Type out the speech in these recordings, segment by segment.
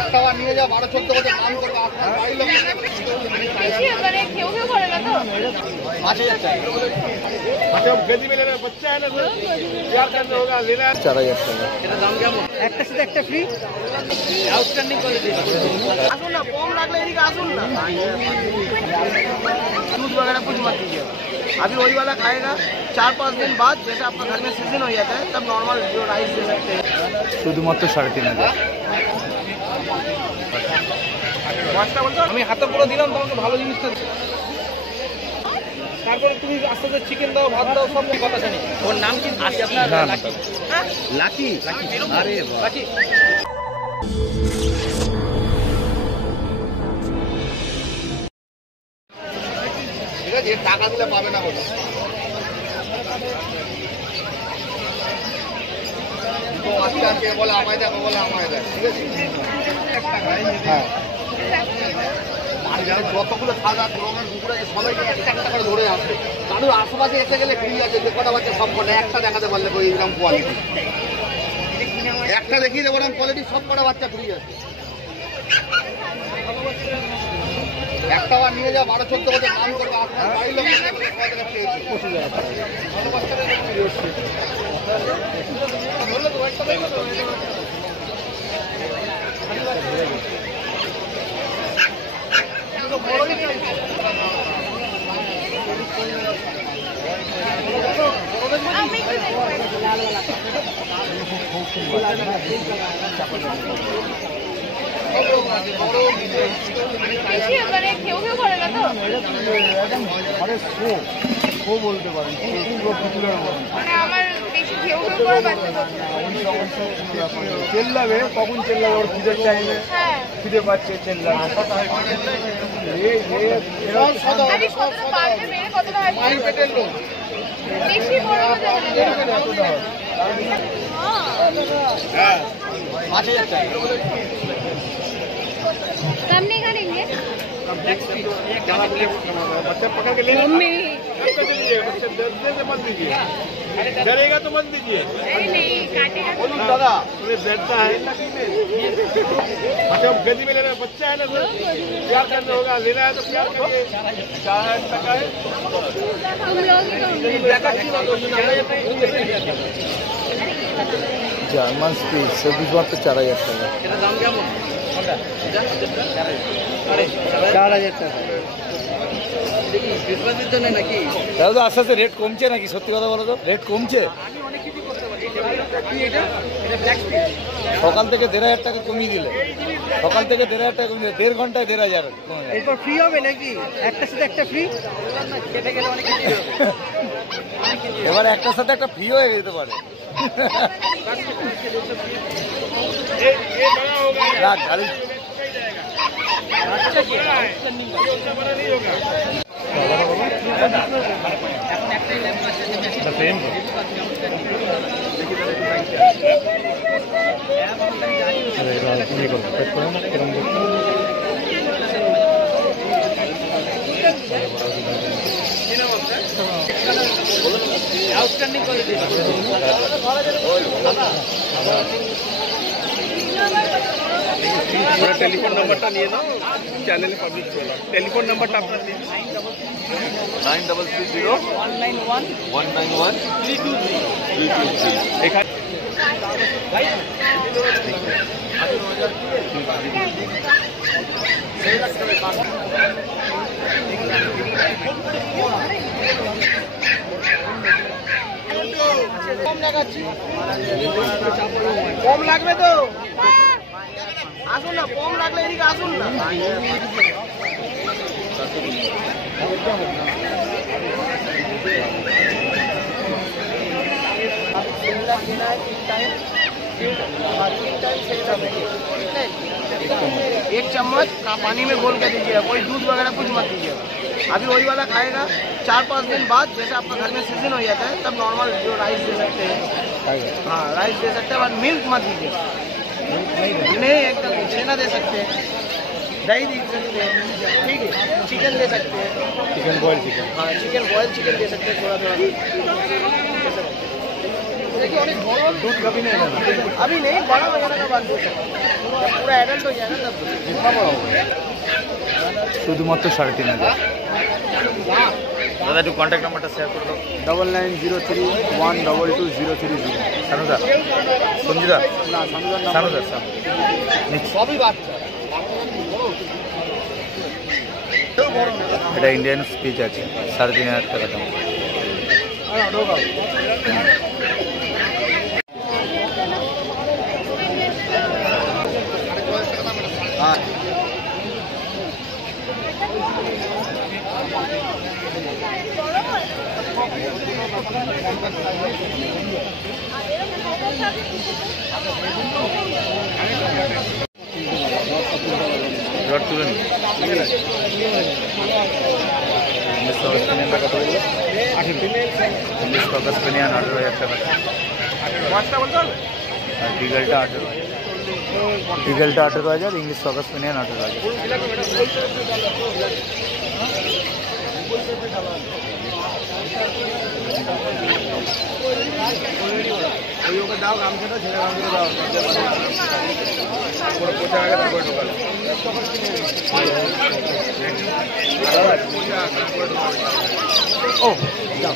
একটা বার নিয়ে যাও 12-14 বছর কাম করবে আপনার বাড়ির লোক মানে কেউ কেউ করে না তো 5000 টাকা আচ্ছা গদি में लेना बच्चा है ना सर प्यार करना होगा लेना 4000 টাকা এটা দাম কেমন একটা সাথে একটা ফ্রি আউটস্ট্যান্ডিং কোয়ালিটি আসুন না কম লাগলে এদিকে আসুন না दूध वगैरह कुछ मत दीजिए अभी वही वाला खाएगा 4-5 दिन बाद जैसे आपका घर में सीजन हो जाता है तब नॉर्मल जो राइस दे सकते हैं শুধুমাত্র 3500 মাছটা বলতো আমি হাতে পুরো দিলাম তোমাকে ভালো জিনিসটা তারপরে তুমি আস্তে আস্তে চিকেন দাও ভাত দাও সব কথা জানি ওর নাম কি আছে আপনার লাকি লাকি আরে লাকি ঠিক আছে টাকা দিলে পাবে না বলে তো আজকে আজকে বলে আমায় দেখো বলে আমায় দেখ ঠিক আছে হ্যাঁ আর যারা যতগুলো খাওয়া রঙের কুকুর আছে সবাইকে একটা একটা করে ধরে আসবে কারণ আশেপাশে এসে গেলে ফ্রি আছে যে কটা বাচ্চা সব কটা একটা দেখাতে পারলে ওই এরকম কোয়ালিটি একটা দেখিয়ে দেবো এরকম কোয়ালিটি সব কটা বাচ্চা ফ্রি আছে একটা বার নিয়ে যাও 12-14 বছর কাম করবে আপনার বাড়ির লোক মানে কেউ কেউ করে না তো বলতে পারেন মানে আমার বেশি কেউ কেউ করে বাচ্চা চেল্লাবে কখন চেল্লাবে ওর খিদের টাইমে হ্যাঁ খিদে পাচ্ছে চেল্লাবে আরে কতটা বাড়বে মেরে কতটা হয় বেশি বড় যাবে হ্যাঁ 5000 টাকা कम नहीं करेंगे बच्चा पकड़ के ले बच्चा मत दीजिए डरेगा तो मत दीजिए अरे नहीं काटेगा बोलूँ दादा तुम्हें बैठता है अच्छा गदी में लेना बच्चा है ना सर प्यार करना होगा लेना है तो प्यार करिए 4000 টাকা है तुम लोग জার্মান স্পিড 24 4000 টাকা এটা দাম কেমন 4000 টাকা দাদা আস্তে আস্তে রেট কমছে নাকি সত্যি কথা বলো তো রেট কমছে সকাল থেকে 1500 টাকা কমিয়ে দিলে সকাল থেকে 1500 টাকা কমিয়ে 1.5 ঘন্টায় 1500 এরপর ফ্রি হবে নাকি একটা সাথে একটা ফ্রি এবার একটার সাথে একটা ফ্রি হয়ে যেতে পারে না গাড়ি আউটস্ট্যান্ডিং কোয়ালিটি টেলিফোন নাম্বারটা নিয়ে নাও চ্যানেলে পাবলিশ করো টেলিফোন নাম্বারটা আপনার দিন 930191 এখানে কম লাগবে তো আসুন না কম লাগলে এদিকে আসুন না एक चम्मच पानी में घोल के दीजिएगा कोई दूध वगैरह कुछ मत दीजिएगा अभी वही वाला खाएगा 4-5 दिन बाद जैसे आपका घर में सीजन हो जाता है तब नॉर्मल जो राइस दे सकते हैं हाँ राइस दे सकते हैं और मिल्क मत दीजिए नहीं एकदम छेना दे सकते हैं दही दे सकते हैं ठीक है चिकन दे सकते हैं चिकन बॉयल चिकन हाँ चिकन बॉयल चिकन दे सकते हैं थोड़ा थोड़ा देखिए दूध कभी नहीं लेना अभी नहीं बड़ा वगैरह का बात दे सकते पूरा एडल्ट हो जाएगा तब कितना बड़ा होगा? শুধুমাত্র 3,500। দাদা একটু কন্ট্যাক্ট নাম্বারটা শেয়ার করে দাও। 9903122030। সানুদা, সঞ্জিদা, না সানুদার নাম সানুদা, সবই বাচ্চা। এটা ইন্ডিয়ান স্পিচ আছে, 3,500 টাকা দাম। জট তুলে নি। ইংলিশ ককাস পেনিয়ান 18,000 টাকা। আর বিগলটা 18,000। বিগলটা 18,000, ইংলিশ ককাস পেনিয়ান 18,000। दाव गामछाটা ছেড়ে গামছাটা দাও পুরো 50 টাকা করে ঢোকালো ও যাও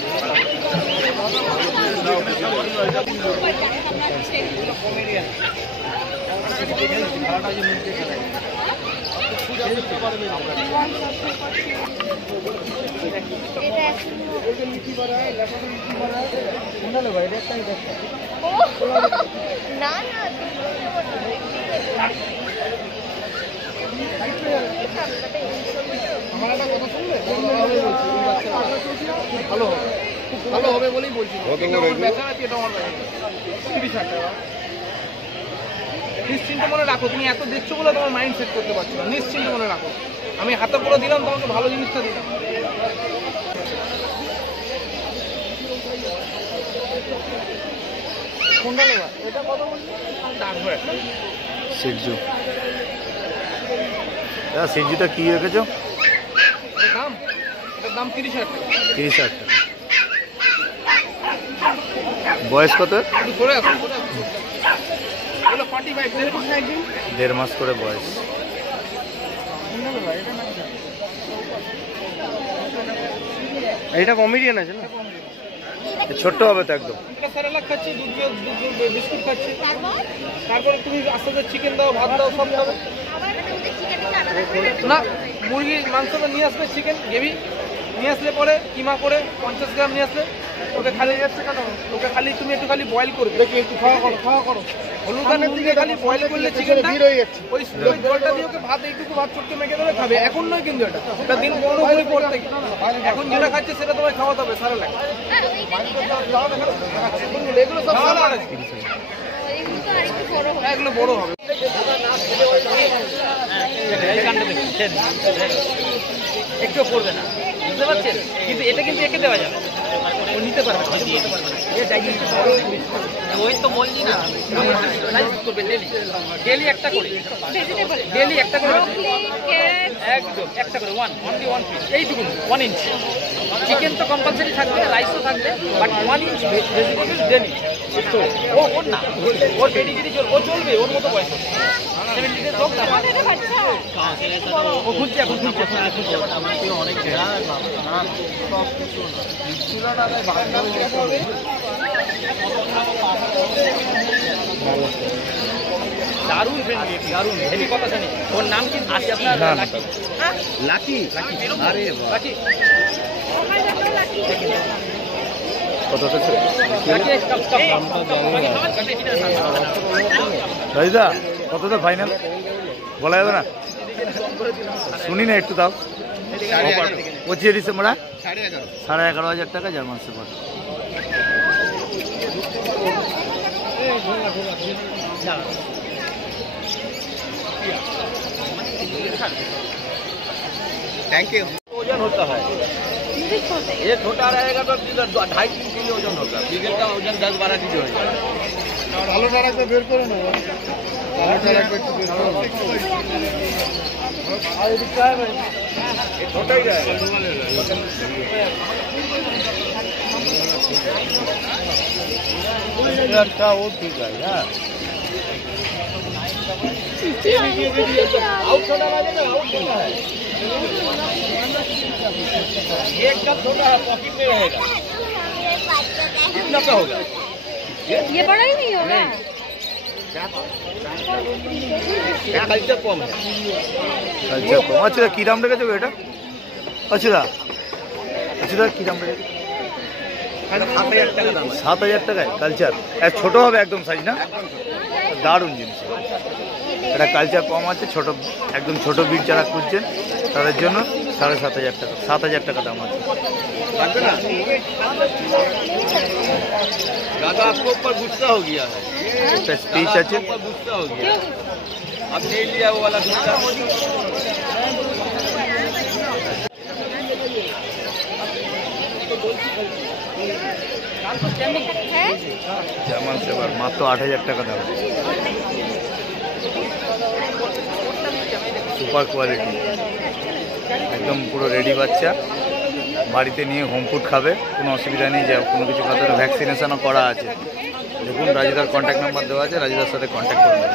ভালো ভালো হবে বলেই বলছি। নিশ্চিন্ত মনে রাখো, তুমি এত দেখছো বলে তোমার মাইন্ড সেট করতে পারছো না। নিশ্চিন্ত মনে রাখো, আমি হাতে পুরো দিলাম, তোমাকে ভালো জিনিসটা দিলাম। কোনটা নেবা? এটা কত বললি? রাখবো একটা সিজু। সিজুটা কি রেখেছো? এটার দাম 30,000 টাকা। 30,000 টাকা। বয়স কত? একটু সরে আসুন, সরে আসুন। এগুলো 45 1.5 মাস করে বয়স। এটা কমেডিয়ান আছে না? ছোট্ট হবে তো একদম। স্যারেলাক খাচ্ছি, দুধ বিস্কুট খাচ্ছি, তারপরে তুমি আস্তে আস্তে চিকেন দাও, ভাত দাও, সব খাবে না। মুরগির মাংসটা নিয়ে আসবে, চিকেন গ্রেভি নিয়ে আসলে পরে কিমা করে 50 গ্রাম নিয়ে আসলে ওকে খালি ওকে খালি তুমি একটু খালি বয়েল করবে, দেখি একটু খাওয়া করো হলুদ আর নুন দিয়ে খালি বয়েল করলে চিকেনটা ওই জলটা দিয়ে ওকে ভাত এইটুকু ভাত ছোট্ট মেখে দেবে, খাবে। এখন নয় কিন্তু এটা দিন 15 করে পর থেকে। এখন যেটা খাচ্ছে সেটা তোমায় খাওয়াতে হবে স্যারেলাক। এগুলো সব এগুলো বড় হবে। একটু করবে না, বুঝতে পারছেন? কিন্তু এটা কিন্তু একে দেওয়া যাবে, ও নিতে পারবে না। ওই তো বলছি না, করবে ডেলি একটা করে, ডেলি একটা করে, একদম একটা করে, অনলি 1 পিস, এইটুকু 1 ইঞ্চ। চিকেন তো কম্পালসারি থাকবে, রাইসও থাকবে, বাট 1 ইঞ্চ ভেজিটেবল ডেলি। ওর না, ওর পেডিগ্রি ও চলবে, ওর মতো বয়স 70 ডেজ হোক না। ও খুঁজছে, এখন খুঁজছে আমার থেকে অনেক ঘেরা দারুণ ফ্রেন্ডলি, দারুণ হেভি কথা জানি। ওর নাম কি আছে আপনার? লাকি। লাকি লাকি, আরে লাকি কত হচ্ছে? লাকি দাদা কত তো ফাইনাল বলা যাবে না, শুনি না একটু দাও। 25 ডিসেম্বর 11,500 টাকা জার্মান শেফার্ড। Thank you. वजन होता है, ये छोटा रहेगा तो 2.5-3 किलो वजन होगा। बिगल का वजन 10-12 किलो हो जाएगा। ভালোটা রাখবে, বের করে নেবো। ভালোটা রাখবে, একটু বের করো। छोटा ही रहेगा। अच्छा वो ठीक है यार। आउट छोटा वाले ना आउट छोटा है एक कप छोटा है पॉकेट में रहेगा कितना का होगा ये बड़ा ही नहीं होगा कल्चर कम है কালচার কম। আচ্ছা কী দাম রেখেছো এটা? আচ্ছা আচ্ছা কী দাম রেখেছো? 7,000 টাকা দাম আছে 7,000 টাকায় কালচার। ছোটো হবে একদম সাইজ না? দারুণ জিনিস। এটা কালচার কম আছে, ছোট একদম ছোট বিট যারা খুঁজছেন তাদের জন্য 7,500 টাকা, 7,000 টাকা দাম আছে। लगता ना ज़्यादा आपको ऊपर गुस्सा हो गया है একটা স্পিচ আছে। ऊपर गुस्सा हो गया अब ले लिया वो वाला गुस्सा है জার্মান সেভার মাত্র 8,000 টাকা দাম। সুপার কোয়ালিটি, একদম পুরো রেডি বাচ্চা, বাড়িতে নিয়ে হোম ফুড খাবে, কোনো অসুবিধা নেই। যে কোনো কিছু খাতে ভ্যাকসিনেশনও করা আছে। দেখুন রাজিদার কন্ট্যাক্ট নাম্বার দেওয়া আছে, রাজিদার সাথে কন্ট্যাক্ট করবেন।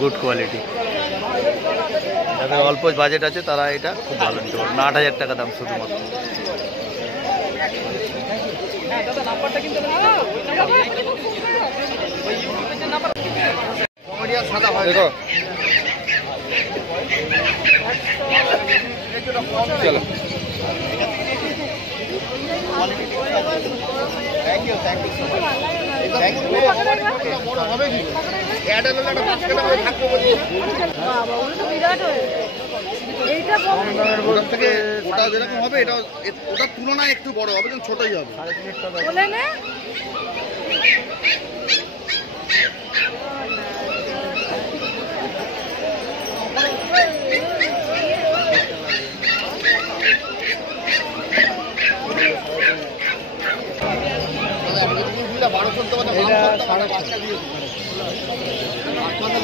গুড কোয়ালিটি, যাদের অল্প বাজেট আছে তারা এটা খুব ভালো নিতে পারবে। 8,000 টাকা দাম শুধুমাত্র। কমেডিয়ান সাদা হয় देखो चलो থ্যাংক ইউ বড় হবে কি অ্যাডাল হলে একটা বাস্কেট করে থাকতে বলি বাবা ওগুলো তো বিরাট হয়ে এইটা ওটার থেকে ওটা যেরকম হবে এটা ওটার তুলনায় একটু বড় হবে, কিন্তু ছোটই হবে। বলে না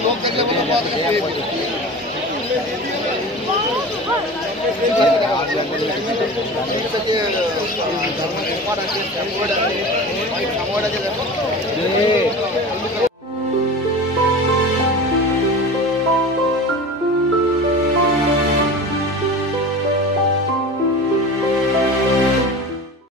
লোক দেখলে মনে হয়